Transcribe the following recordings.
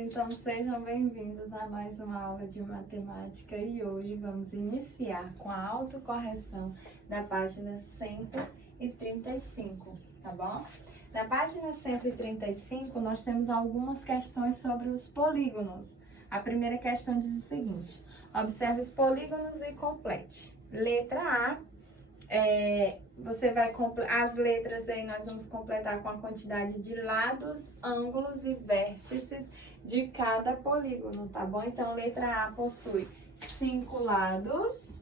Então sejam bem-vindos a mais uma aula de matemática e hoje vamos iniciar com a autocorreção da página 135, tá bom? Na página 135 nós temos algumas questões sobre os polígonos. A primeira questão diz o seguinte: observe os polígonos e complete. Letra A. Você vai as letras aí nós vamos completar com a quantidade de lados, ângulos e vértices de cada polígono, tá bom? Então, letra A possui 5 lados,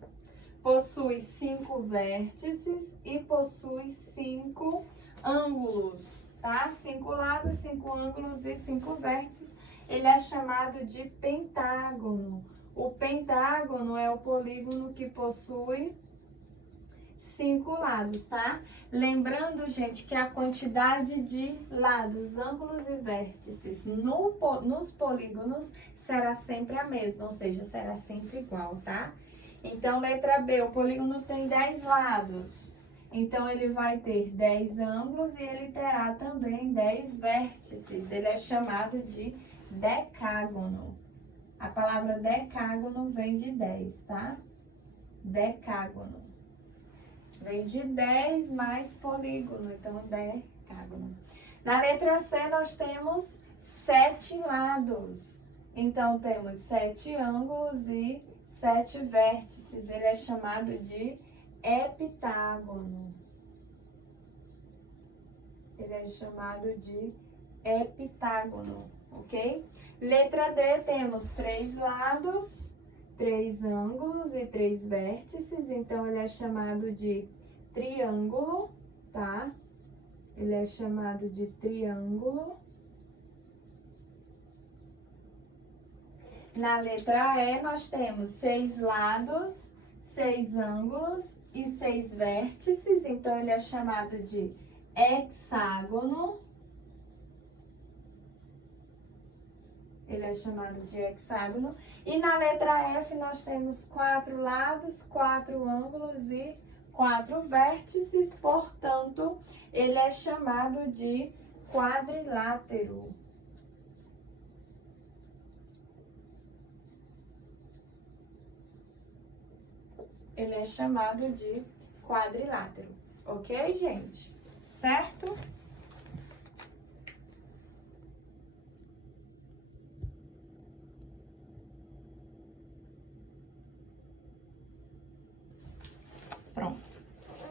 possui 5 vértices e possui 5 ângulos, tá? 5 lados, 5 ângulos e 5 vértices. Ele é chamado de pentágono. O pentágono é o polígono que possui 5 lados, tá? Lembrando, gente, que a quantidade de lados, ângulos e vértices nos polígonos será sempre a mesma, ou seja, será sempre igual, tá? Então, letra B, o polígono tem 10 lados. Então, ele vai ter 10 ângulos e ele terá também 10 vértices. Ele é chamado de decágono. A palavra decágono vem de 10, tá? Decágono. Vem de 10 mais polígono, então decágono. Na letra C nós temos 7 lados. Então temos 7 ângulos e 7 vértices. Ele é chamado de heptágono. Ele é chamado de heptágono, ok? Letra D temos 3 lados, 3 ângulos e 3 vértices, então ele é chamado de triângulo, tá? Ele é chamado de triângulo. Na letra E nós temos 6 lados, 6 ângulos e 6 vértices, então ele é chamado de hexágono. Ele é chamado de hexágono. E na letra F nós temos 4 lados, 4 ângulos e 4 vértices, portanto, ele é chamado de quadrilátero. Ele é chamado de quadrilátero, ok, gente? Certo? Pronto.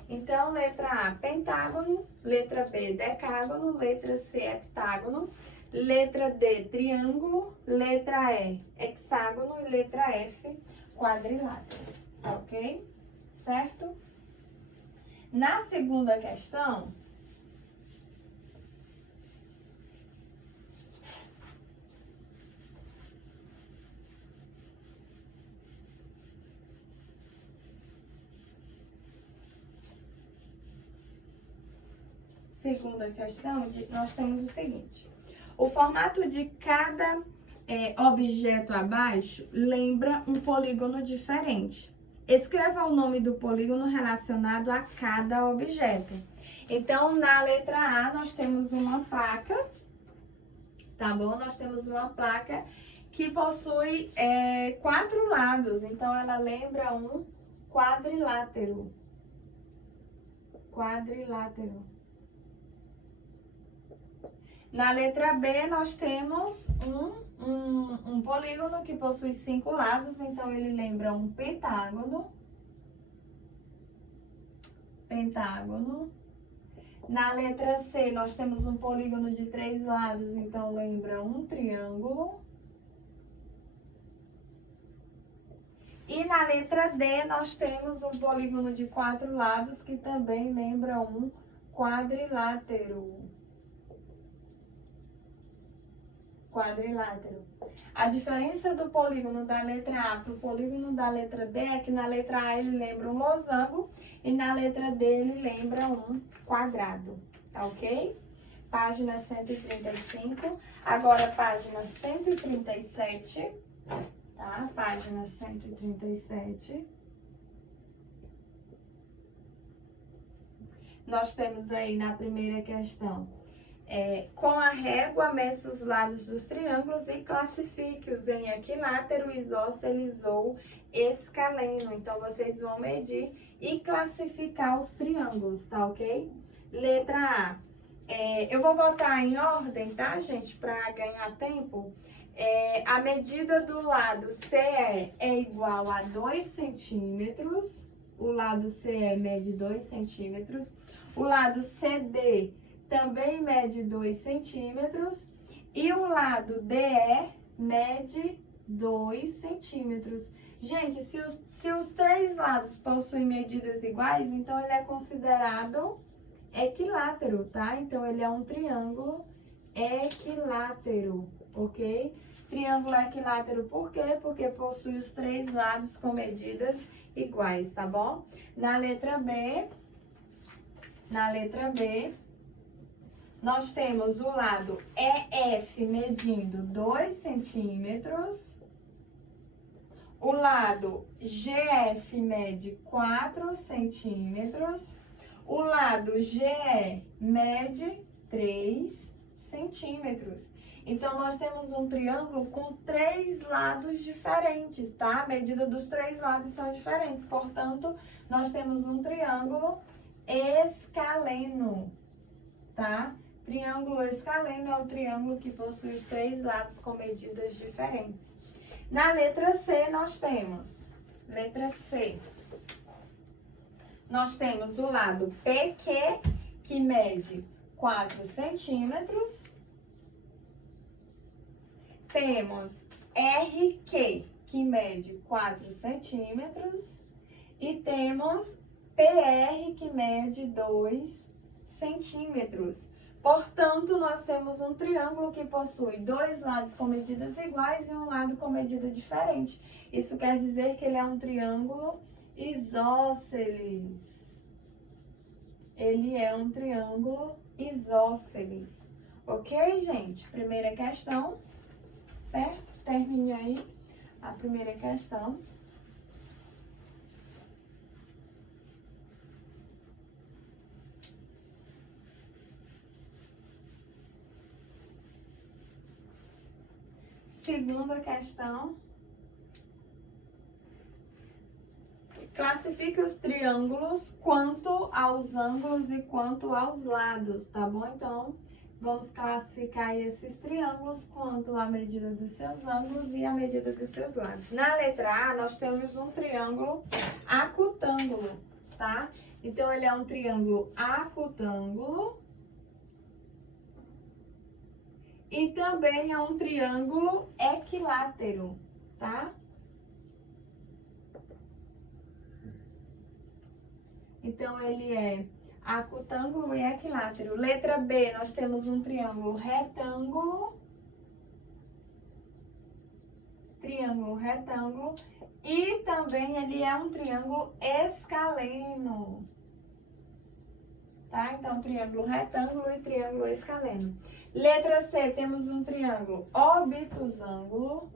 Então, letra A, pentágono, letra B, decágono, letra C, heptágono, letra D, triângulo, letra E, hexágono e letra F, quadrilátero, ok? Certo? Na segunda questão, nós temos o seguinte: o formato de cada objeto abaixo lembra um polígono diferente. Escreva o nome do polígono relacionado a cada objeto. Então, na letra A, nós temos uma placa, tá bom? Nós temos uma placa que possui 4 lados, então ela lembra um quadrilátero. Quadrilátero. Na letra B, nós temos um polígono que possui 5 lados, então ele lembra um pentágono. Pentágono. Na letra C, nós temos um polígono de 3 lados, então lembra um triângulo. E na letra D, nós temos um polígono de 4 lados, que também lembra um quadrilátero. Quadrilátero. A diferença do polígono da letra A para o polígono da letra D é que na letra A ele lembra um losango e na letra D ele lembra um quadrado, tá ok? Página 135. Agora, página 137, tá? Página 137. Nós temos aí na primeira questão Com a régua, meça os lados dos triângulos e classifique-os em equilátero, isósceles ou escaleno. Então, vocês vão medir e classificar os triângulos, tá ok? Letra A. Eu vou botar em ordem, tá, gente? Para ganhar tempo. A medida do lado CE é igual a 2 centímetros. O lado CE mede 2 centímetros. O lado CD também mede 2 centímetros. E o lado DE mede 2 centímetros. Gente, se os três lados possuem medidas iguais, então ele é considerado equilátero, tá? Então, ele é um triângulo equilátero, ok? Triângulo equilátero por quê? Porque possui os três lados com medidas iguais, tá bom? Na letra B, nós temos o lado EF medindo 2 centímetros. O lado GF mede 4 centímetros. O lado GE mede 3 centímetros. Então, nós temos um triângulo com três lados diferentes, tá? A medida dos três lados são diferentes. Portanto, nós temos um triângulo escaleno, tá? Triângulo escaleno é o triângulo que possui os três lados com medidas diferentes. Na letra C, nós temos... Letra C. Nós temos o lado PQ, que mede 4 centímetros. Temos RQ, que mede 4 centímetros. E temos PR, que mede 2 centímetros. Portanto, nós temos um triângulo que possui dois lados com medidas iguais e um lado com medida diferente. Isso quer dizer que ele é um triângulo isósceles. Ele é um triângulo isósceles. Ok, gente? Primeira questão, certo? Termine aí a primeira questão. Segunda questão. Classifique os triângulos quanto aos ângulos e quanto aos lados, tá bom? Então, vamos classificar esses triângulos quanto à medida dos seus ângulos e à medida dos seus lados. Na letra A, nós temos um triângulo acutângulo, tá? Então, ele é um triângulo acutângulo. E também é um triângulo equilátero, tá? Então, ele é acutângulo e equilátero. Letra B, nós temos um triângulo retângulo. Triângulo retângulo. E também ele é um triângulo escaleno. Tá? Então, triângulo retângulo e triângulo escaleno. Letra C, temos um triângulo obtusângulo.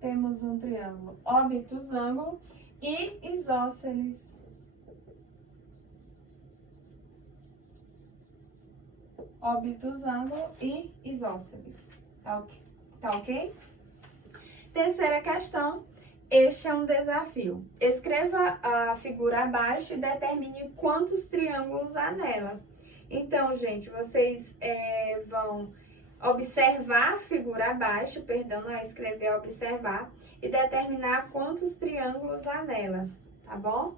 Temos um triângulo obtusângulo e isósceles. Obtusângulo e isósceles. Tá ok? Terceira questão. Este é um desafio. Escreva a figura abaixo e determine quantos triângulos há nela. Então, gente, vocês vão observar a figura abaixo, não é escrever, observar, e determinar quantos triângulos há nela, tá bom?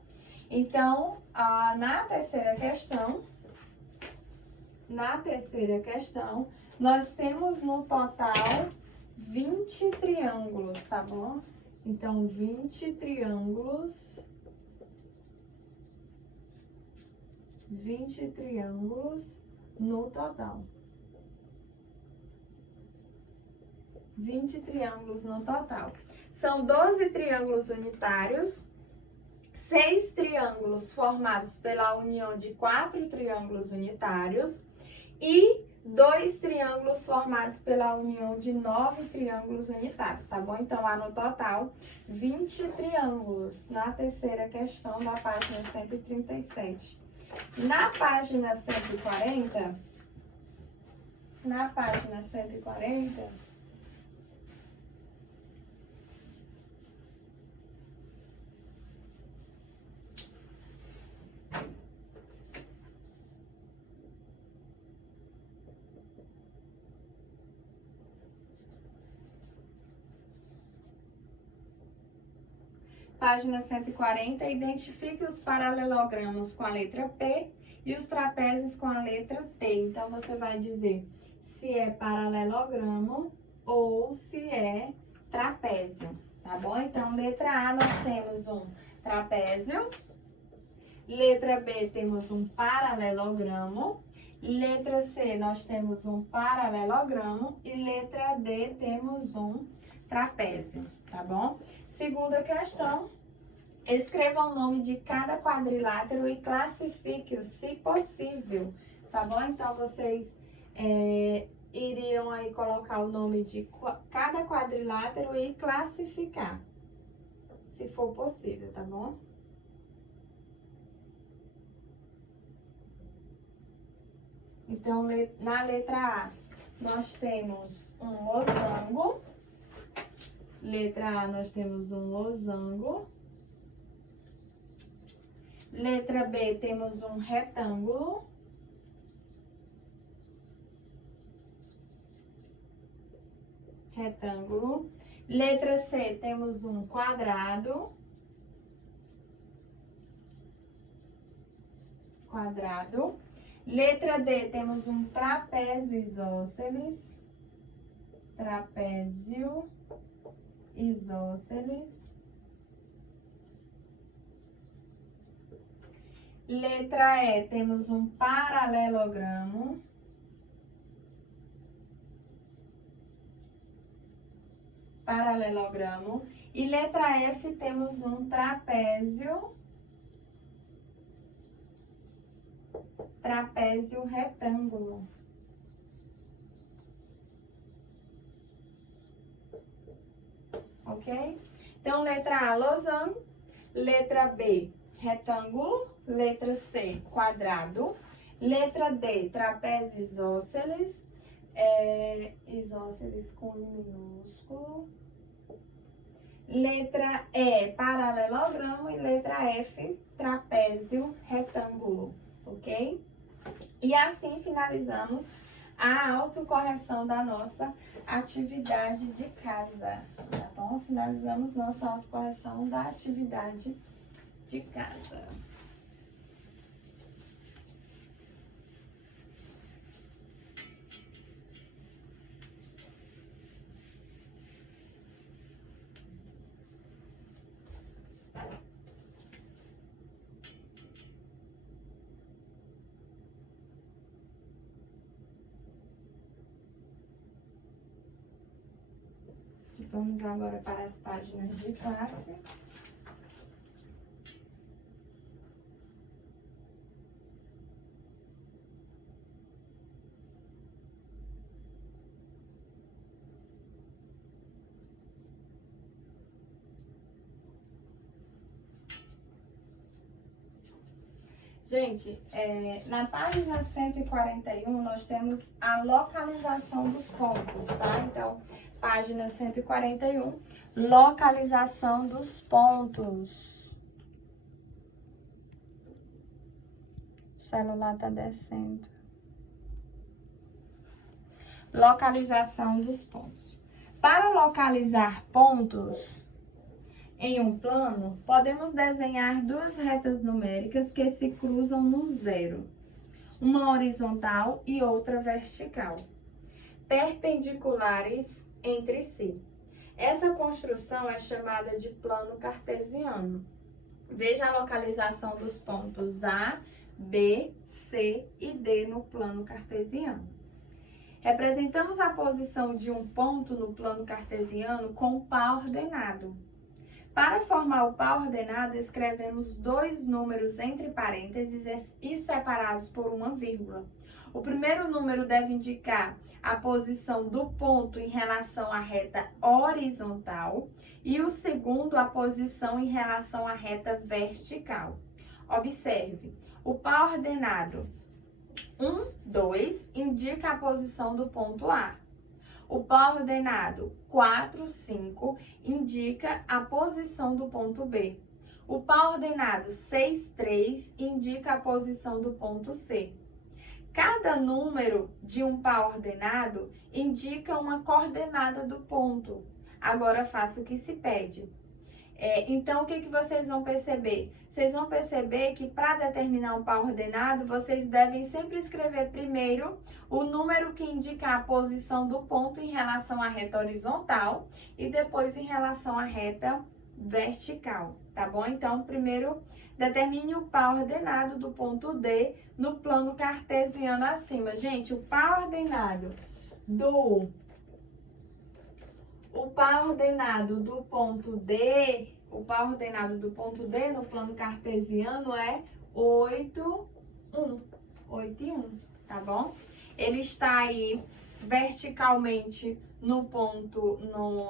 Então, na terceira questão, nós temos no total 20 triângulos, tá bom? Então, 20 triângulos. 20 triângulos no total. 20 triângulos no total. São 12 triângulos unitários, 6 triângulos formados pela união de 4 triângulos unitários e 2 triângulos formados pela união de 9 triângulos unitários, tá bom? Então, há no total 20 triângulos na terceira questão da página 137. Na página 140, Página 140, identifique os paralelogramos com a letra P e os trapézios com a letra T. Então, você vai dizer se é paralelogramo ou se é trapézio, tá bom? Então, letra A, nós temos um trapézio. Letra B, temos um paralelogramo. Letra C, nós temos um paralelogramo. E letra D, temos um trapézio, tá bom? Segunda questão, escreva o nome de cada quadrilátero e classifique-o, se possível, tá bom? Então, vocês iriam aí colocar o nome de cada quadrilátero e classificar, se for possível, tá bom? Então, na letra A, nós temos um losango. Letra A, nós temos um losango. Letra B, temos um retângulo. Retângulo. Letra C, temos um quadrado. Quadrado. Letra D, temos um trapézio isósceles. Trapézio isósceles. Letra E, temos um paralelogramo. Paralelogramo. E letra F, temos um trapézio. Trapézio retângulo. Ok? Então, letra A, losango. Letra B, retângulo. Letra C, quadrado. Letra D, trapézio isósceles. Isósceles com I minúsculo. Letra E, paralelogramo. E letra F, trapézio retângulo. Ok? E assim finalizamos a autocorreção da nossa atividade de casa, tá bom? Finalizamos nossa autocorreção da atividade de casa. Vamos agora para as páginas de classe. Gente, na página 141, nós temos a localização dos pontos, tá? Então, página 141, localização dos pontos. O celular tá descendo. Localização dos pontos. Para localizar pontos em um plano, podemos desenhar duas retas numéricas que se cruzam no zero, uma horizontal e outra vertical, perpendiculares entre si. Essa construção é chamada de plano cartesiano. Veja a localização dos pontos A, B, C e D no plano cartesiano. Representamos a posição de um ponto no plano cartesiano com pá ordenado. Para formar o par ordenado, escrevemos dois números entre parênteses e separados por uma vírgula. O primeiro número deve indicar a posição do ponto em relação à reta horizontal e o segundo a posição em relação à reta vertical. Observe, o par ordenado 1, 2 indica a posição do ponto A. O par ordenado 4, 5 indica a posição do ponto B. O par ordenado 6, 3 indica a posição do ponto C. Cada número de um par ordenado indica uma coordenada do ponto. Agora faça o que se pede. Então, o que vocês vão perceber? Vocês vão perceber que para determinar um par ordenado, vocês devem sempre escrever primeiro o número que indica a posição do ponto em relação à reta horizontal e depois em relação à reta vertical, tá bom? Então, primeiro, determine o par ordenado do ponto D no plano cartesiano acima. Gente, o par ordenado do ponto D, o par ordenado do ponto D no plano cartesiano é 8, 1. 8 e 1, tá bom? Ele está aí verticalmente no ponto,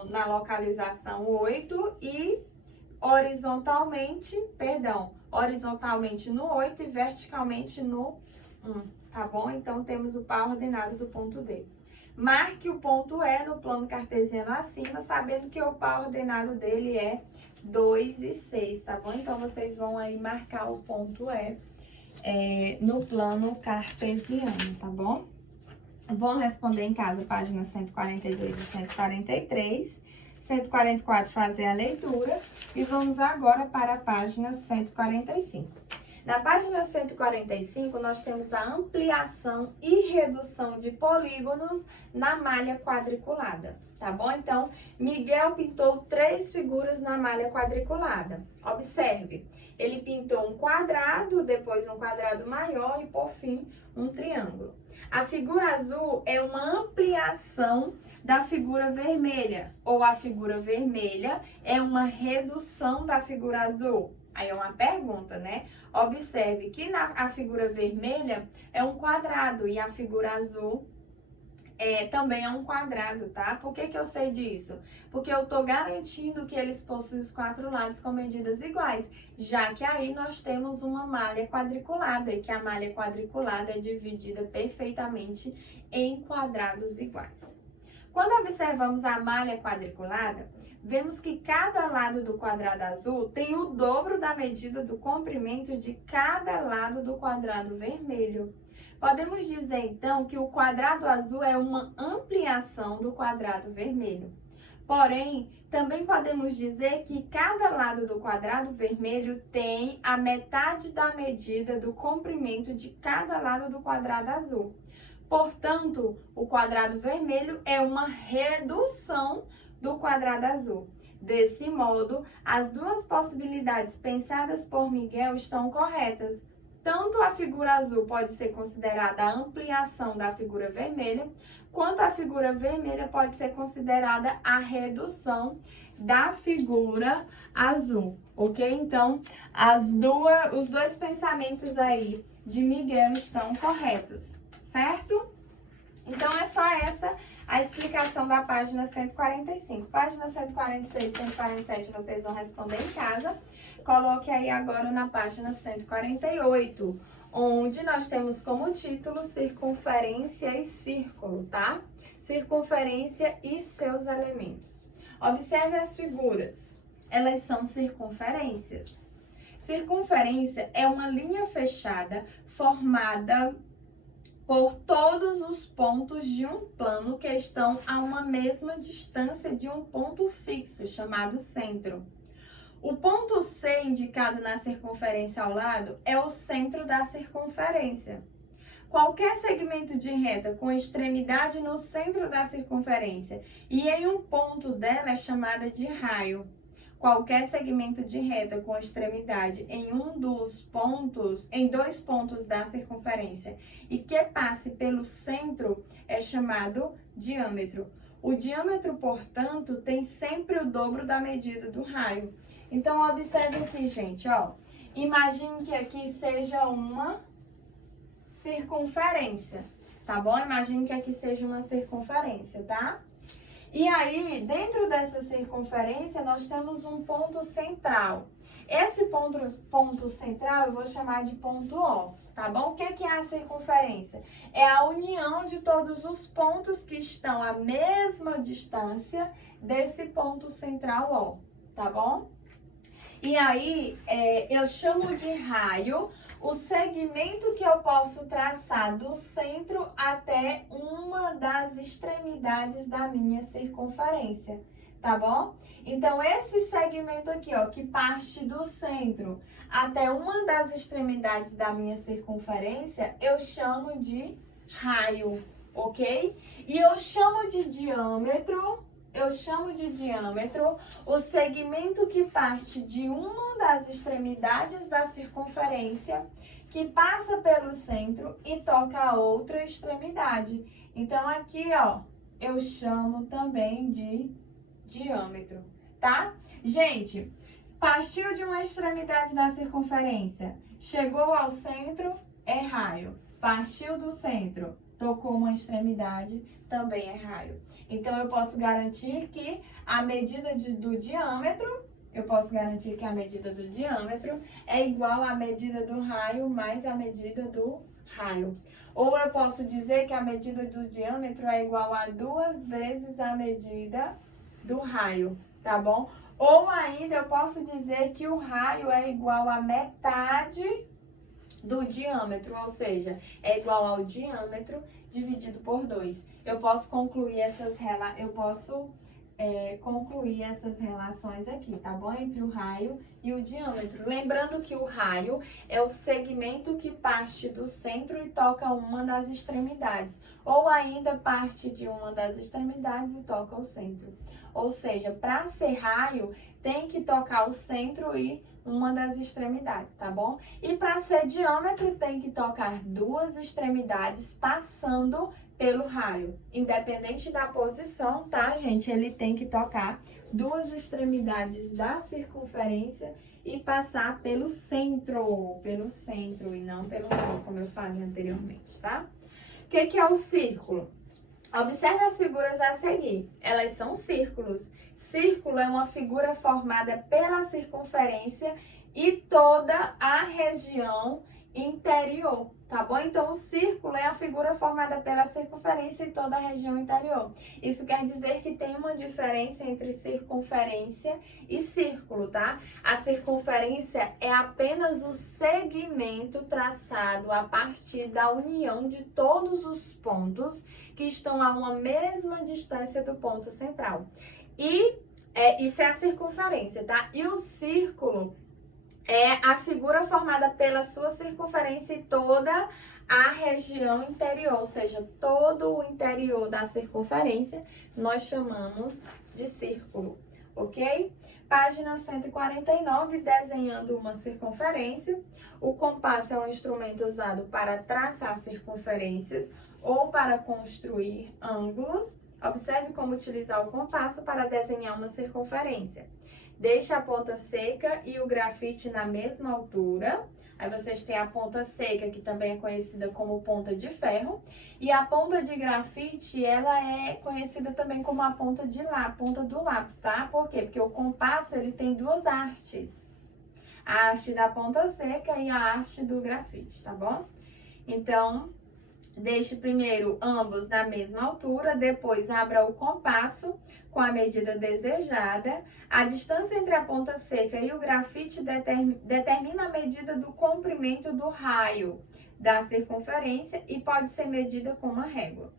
na localização 8 e horizontalmente no 8 e verticalmente no 1, tá bom? Então, temos o par ordenado do ponto D. Marque o ponto E no plano cartesiano acima, sabendo que o par ordenado dele é 2 e 6, tá bom? Então, vocês vão aí marcar o ponto E no plano cartesiano, tá bom? Vão responder em casa, páginas 142 e 143. 144, fazer a leitura. E vamos agora para a página 145. Na página 145, nós temos a ampliação e redução de polígonos na malha quadriculada, tá bom? Então, Miguel pintou 3 figuras na malha quadriculada. Observe, ele pintou um quadrado, depois um quadrado maior e, por fim, um triângulo. A figura azul é uma ampliação da figura vermelha, ou a figura vermelha é uma redução da figura azul. Aí é uma pergunta, né? Observe que a figura vermelha é um quadrado e a figura azul também é um quadrado, tá? Por que eu sei disso? Porque eu tô garantindo que eles possuem os 4 lados com medidas iguais, já que aí nós temos uma malha quadriculada e que a malha quadriculada é dividida perfeitamente em quadrados iguais. Quando observamos a malha quadriculada, vemos que cada lado do quadrado azul tem o dobro da medida do comprimento de cada lado do quadrado vermelho. Podemos dizer, então, que o quadrado azul é uma ampliação do quadrado vermelho. Porém, também podemos dizer que cada lado do quadrado vermelho tem a metade da medida do comprimento de cada lado do quadrado azul. Portanto, o quadrado vermelho é uma redução do quadrado azul. Desse modo, as duas possibilidades pensadas por Miguel estão corretas. Tanto a figura azul pode ser considerada a ampliação da figura vermelha, quanto a figura vermelha pode ser considerada a redução da figura azul, ok? Então, os dois pensamentos aí de Miguel estão corretos, certo? Então, é só essa a explicação da página 145. Página 146 e 147 vocês vão responder em casa. Coloque aí agora na página 148, onde nós temos como título circunferência e círculo, tá? Circunferência e seus elementos. Observe as figuras. Elas são circunferências. Circunferência é uma linha fechada formada por todos os pontos de um plano que estão a uma mesma distância de um ponto fixo, chamado centro. O ponto C indicado na circunferência ao lado é o centro da circunferência. Qualquer segmento de reta com extremidade no centro da circunferência e em um ponto dela é chamada de raio. Qualquer segmento de reta com extremidade em dois pontos da circunferência e que passe pelo centro é chamado diâmetro. O diâmetro, portanto, tem sempre o dobro da medida do raio. Então, observe aqui, gente, ó. Imagine que aqui seja uma circunferência, tá bom? Imagine que aqui seja uma circunferência, tá? E aí, dentro dessa circunferência, nós temos um ponto central. Esse ponto central eu vou chamar de ponto O, tá bom? O que é a circunferência? É a união de todos os pontos que estão à mesma distância desse ponto central O, tá bom? E aí, eu chamo de raio o segmento que eu posso traçar do centro até uma das extremidades da minha circunferência, tá bom? Então, esse segmento aqui, ó, que parte do centro até uma das extremidades da minha circunferência, eu chamo de raio, ok? E eu chamo de diâmetro o segmento que parte de uma das extremidades da circunferência, que passa pelo centro e toca a outra extremidade. Então, aqui, ó, eu chamo também de diâmetro, tá? Gente, partiu de uma extremidade da circunferência, chegou ao centro, é raio. Partiu do centro, tocou uma extremidade, também é raio. Então, eu posso garantir que a medida do diâmetro é igual à medida do raio mais a medida do raio. Ou eu posso dizer que a medida do diâmetro é igual a 2 vezes a medida do raio, tá bom? Ou ainda eu posso dizer que o raio é igual a metade do diâmetro, ou seja, é igual ao diâmetro dividido por 2. Eu posso concluir essas relações aqui, tá bom? Entre o raio e o diâmetro. Lembrando que o raio é o segmento que parte do centro e toca uma das extremidades, ou ainda parte de uma das extremidades e toca o centro. Ou seja, para ser raio, tem que tocar o centro e uma das extremidades, tá bom? E para ser diâmetro, tem que tocar 2 extremidades passando pelo raio. Independente da posição, tá, gente? Ele tem que tocar 2 extremidades da circunferência e passar pelo centro e não pelo meio, como eu falei anteriormente, tá? O que é o círculo? Observe as figuras a seguir. Elas são círculos. Círculo é uma figura formada pela circunferência e toda a região interior, tá bom? Então, o círculo é a figura formada pela circunferência e toda a região interior. Isso quer dizer que tem uma diferença entre circunferência e círculo, tá? A circunferência é apenas o segmento traçado a partir da união de todos os pontos que estão a uma mesma distância do ponto central. E isso é a circunferência, tá? E o círculo é a figura formada pela sua circunferência e toda a região interior, ou seja, todo o interior da circunferência, nós chamamos de círculo, ok? Página 149, desenhando uma circunferência. O compasso é um instrumento usado para traçar circunferências ou para construir ângulos. Observe como utilizar o compasso para desenhar uma circunferência. Deixe a ponta seca e o grafite na mesma altura. Aí vocês têm a ponta seca, que também é conhecida como ponta de ferro. E a ponta de grafite, ela é conhecida também como a ponta do lápis, tá? Por quê? Porque o compasso, ele tem 2 hastes. A haste da ponta seca e a haste do grafite, tá bom? Então, deixe primeiro ambos na mesma altura, depois abra o compasso com a medida desejada. A distância entre a ponta seca e o grafite determina a medida do comprimento do raio da circunferência e pode ser medida com uma régua.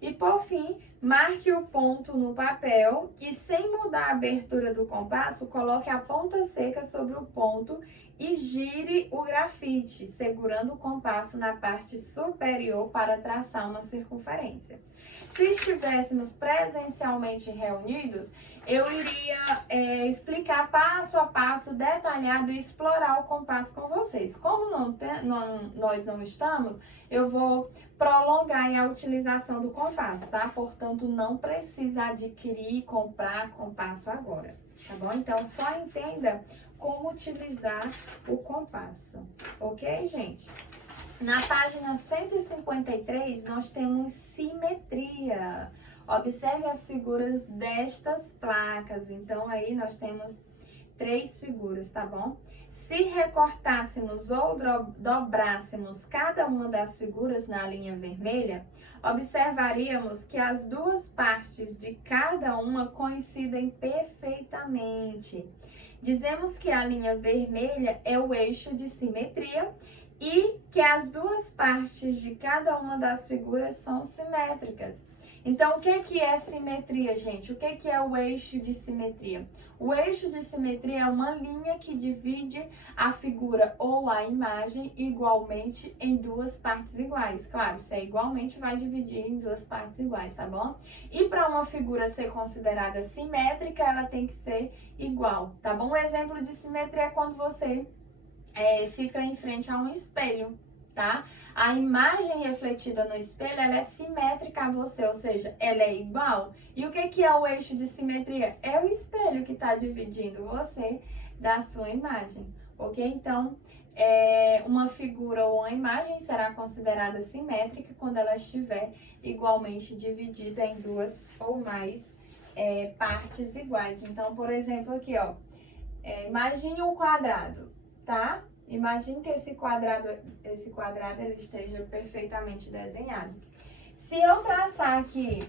E por fim, marque o ponto no papel e, sem mudar a abertura do compasso, coloque a ponta seca sobre o ponto e gire o grafite, segurando o compasso na parte superior para traçar uma circunferência. Se estivéssemos presencialmente reunidos, eu iria explicar passo a passo, detalhado e explorar o compasso com vocês. Como nós não estamos, eu vou prolongar a utilização do compasso, tá? Portanto, não precisa adquirir e comprar compasso agora. tá bom? Então, só entenda como utilizar o compasso, ok, gente? Na página 153, nós temos simetria. Observe as figuras destas placas. Então, aí nós temos 3 figuras, tá bom? Se recortássemos ou dobrássemos cada uma das figuras na linha vermelha, observaríamos que as duas partes de cada uma coincidem perfeitamente. Dizemos que a linha vermelha é o eixo de simetria e que as duas partes de cada uma das figuras são simétricas. Então, o que é simetria, gente? O que é o eixo de simetria? O eixo de simetria é uma linha que divide a figura ou a imagem igualmente em duas partes iguais. Claro, se é igualmente, vai dividir em duas partes iguais, tá bom? E para uma figura ser considerada simétrica, ela tem que ser igual, tá bom? Um exemplo de simetria é quando você fica em frente a um espelho, tá? A imagem refletida no espelho, ela é simétrica a você, ou seja, ela é igual. E o que é o eixo de simetria? É o espelho que está dividindo você da sua imagem, ok? Então, uma figura ou uma imagem será considerada simétrica quando ela estiver igualmente dividida em duas ou mais partes iguais. Então, por exemplo, aqui, ó, imagine um quadrado, tá? Imagine que esse quadrado ele esteja perfeitamente desenhado. Se eu traçar aqui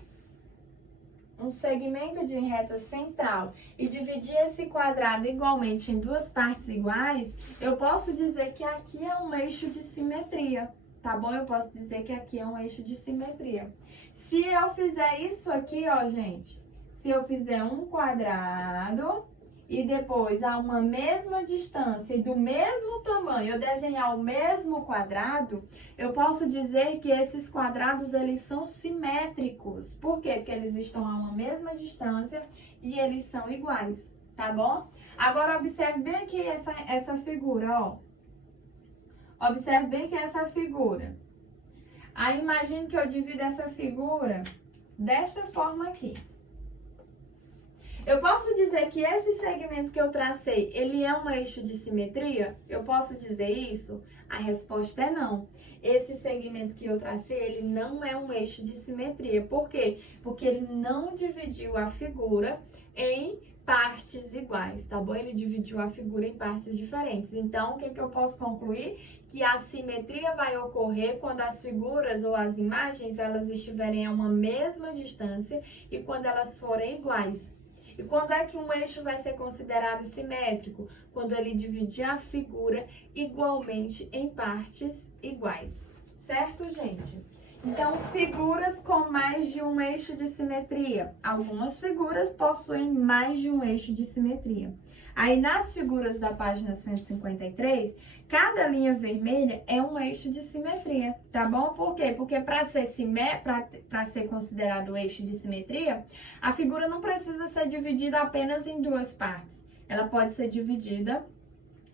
um segmento de reta central e dividir esse quadrado igualmente em duas partes iguais, eu posso dizer que aqui é um eixo de simetria, tá bom? Eu posso dizer que aqui é um eixo de simetria. Se eu fizer isso aqui, ó, gente, se eu fizer um quadrado e depois, a uma mesma distância e do mesmo tamanho, eu desenhar o mesmo quadrado, eu posso dizer que esses quadrados, eles são simétricos. Por quê? Porque eles estão a uma mesma distância e eles são iguais, tá bom? Agora, observe bem aqui essa figura, ó. Observe bem que essa figura. Aí, imagine que eu divido essa figura desta forma aqui. Eu posso dizer que esse segmento que eu tracei, ele é um eixo de simetria? Eu posso dizer isso? A resposta é não. Esse segmento que eu tracei, ele não é um eixo de simetria. Por quê? Porque ele não dividiu a figura em partes iguais, tá bom? Ele dividiu a figura em partes diferentes. Então, o que eu posso concluir? Que a simetria vai ocorrer quando as figuras ou as imagens, elas estiverem a uma mesma distância e quando elas forem iguais. E quando é que um eixo vai ser considerado simétrico? Quando ele dividir a figura igualmente em partes iguais. Certo, gente? Então, figuras com mais de um eixo de simetria. Algumas figuras possuem mais de um eixo de simetria. Aí, nas figuras da página 153, cada linha vermelha é um eixo de simetria, tá bom? Por quê? Porque para ser considerado eixo de simetria, a figura não precisa ser dividida apenas em duas partes. Ela pode ser dividida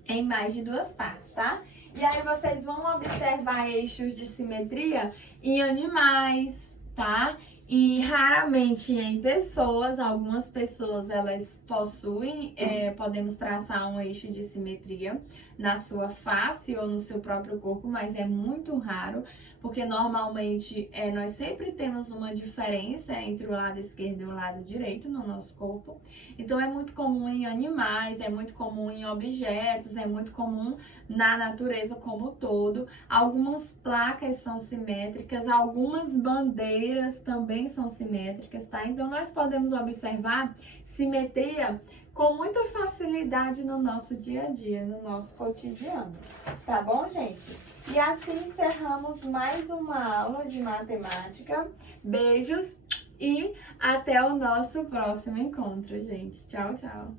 em mais de duas partes, tá? E aí vocês vão observar eixos de simetria em animais, tá? E raramente em pessoas. Algumas pessoas, elas possuem, podemos traçar um eixo de simetria na sua face ou no seu próprio corpo, mas é muito raro, porque normalmente nós sempre temos uma diferença entre o lado esquerdo e o lado direito no nosso corpo. Então é muito comum em animais, é muito comum em objetos, é muito comum na natureza como um todo. Algumas placas são simétricas, algumas bandeiras também são simétricas, tá? Então nós podemos observar simetria com muita facilidade no nosso dia a dia, no nosso cotidiano, tá bom, gente? E assim encerramos mais uma aula de matemática. Beijos e até o nosso próximo encontro, gente. Tchau, tchau!